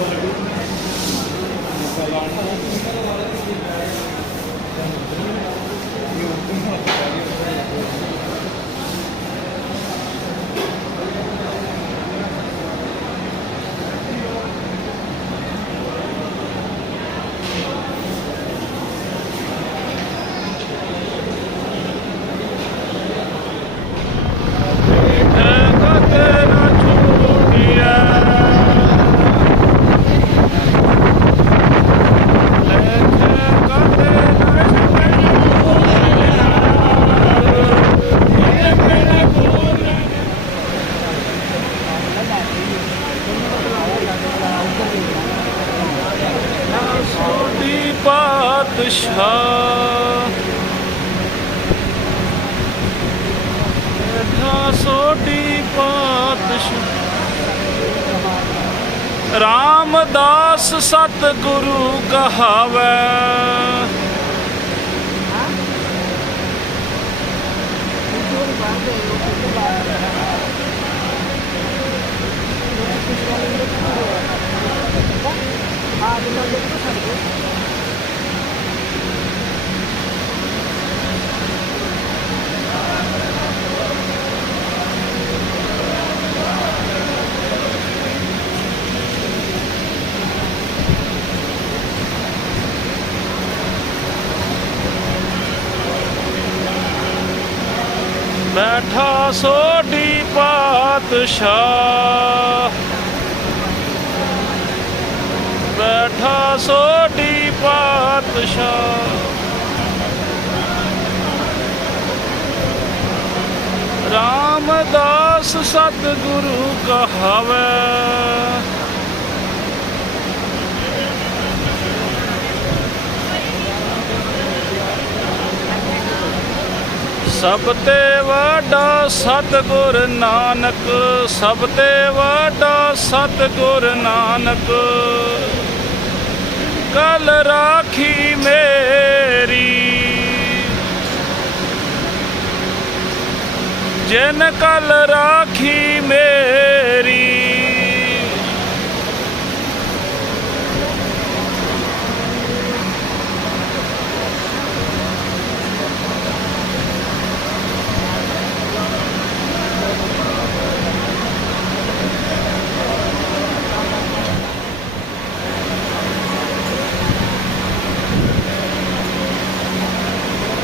ਸੋਢੀ ਪਾਤਸ਼ਾਹ। ਬੈਠਾ ਸੋਢੀ ਪਾਤਸ਼ਾਹ ਰਾਮਦਾਸ ਸਤ ਗੁਰੂ ਕਹਾਵੇ। ਬੈਠਾ ਸੋਢੀ ਪਾਤਸ਼ਾਹ। ਬੈਠਾ ਸੋਢੀ ਪਾਤਸ਼ਾਹ। ਰਾਮਦਾਸ ਸਤਿਗੁਰੂ ਕਹਾਵੇ। ਸਭ ਤੇ ਵੱਡਾ ਸਤਿਗੁਰ ਨਾਨਕ, ਸਭ ਤੇ ਵੱਡਾ ਸਤਿਗੁਰ ਨਾਨਕ। ਕਲ ਰਾਖੀ ਮੇਰੀ, ਜਿਨ ਕਲ ਰਾਖੀ ਮੇਰੀ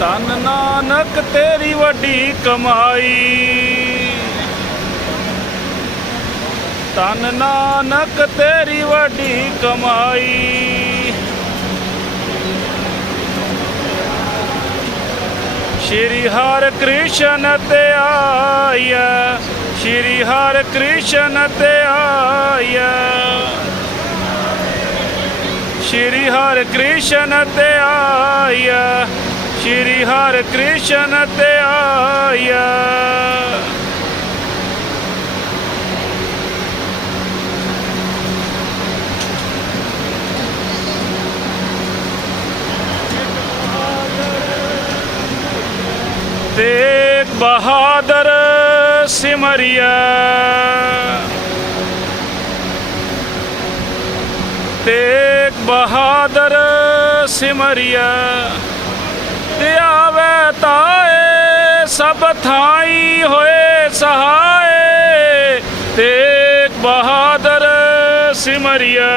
ਤਨ ਨਾਨਕ ਤੇਰੀ ਵੱਡੀ ਕਮਾਈ। ਤਨ ਨਾਨਕ ਤੇਰੀ ਵੱਡੀ ਕਮਾਈ। ਸ਼੍ਰੀ ਹਰਿ ਕ੍ਰਿਸ਼ਨ ਤੇ ਆਇਆ, ਸ਼੍ਰੀ ਹਰਿ ਕ੍ਰਿਸ਼ਨ ਤੇ ਆਇਆ। ਸ਼੍ਰੀ ਹਰਿ ਕ੍ਰਿਸ਼ਨ ਤੇ ਆਇਆ ਸ਼੍ਰੀ ਹਰਿ ਕ੍ਰਿਸ਼ਨ ਤੇ ਆਇਆ। ਤੇਗ ਬਹਾਦਰ ਸਿਮਰਿਆ। ਤੇਗ ਬਹਾਦਰ ਸਿਮਰਿਆ। ਤੇ ਤਾਏ, ਸਭ ਥਾਈ ਹੋਏ ਸਹਾਏ। ਤੇਗ ਬਹਾਦਰ ਸਿਮਰਿਆ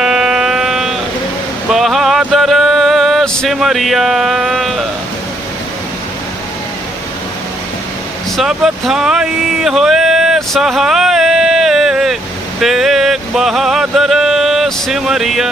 ਬਹਾਦਰ ਸਿਮਰਿਆ। ਸਭ ਥਾਈ ਹੋਏ ਸਹਾਏ, ਤੇਗ ਬਹਾਦਰ ਸਿਮਰਿਆ।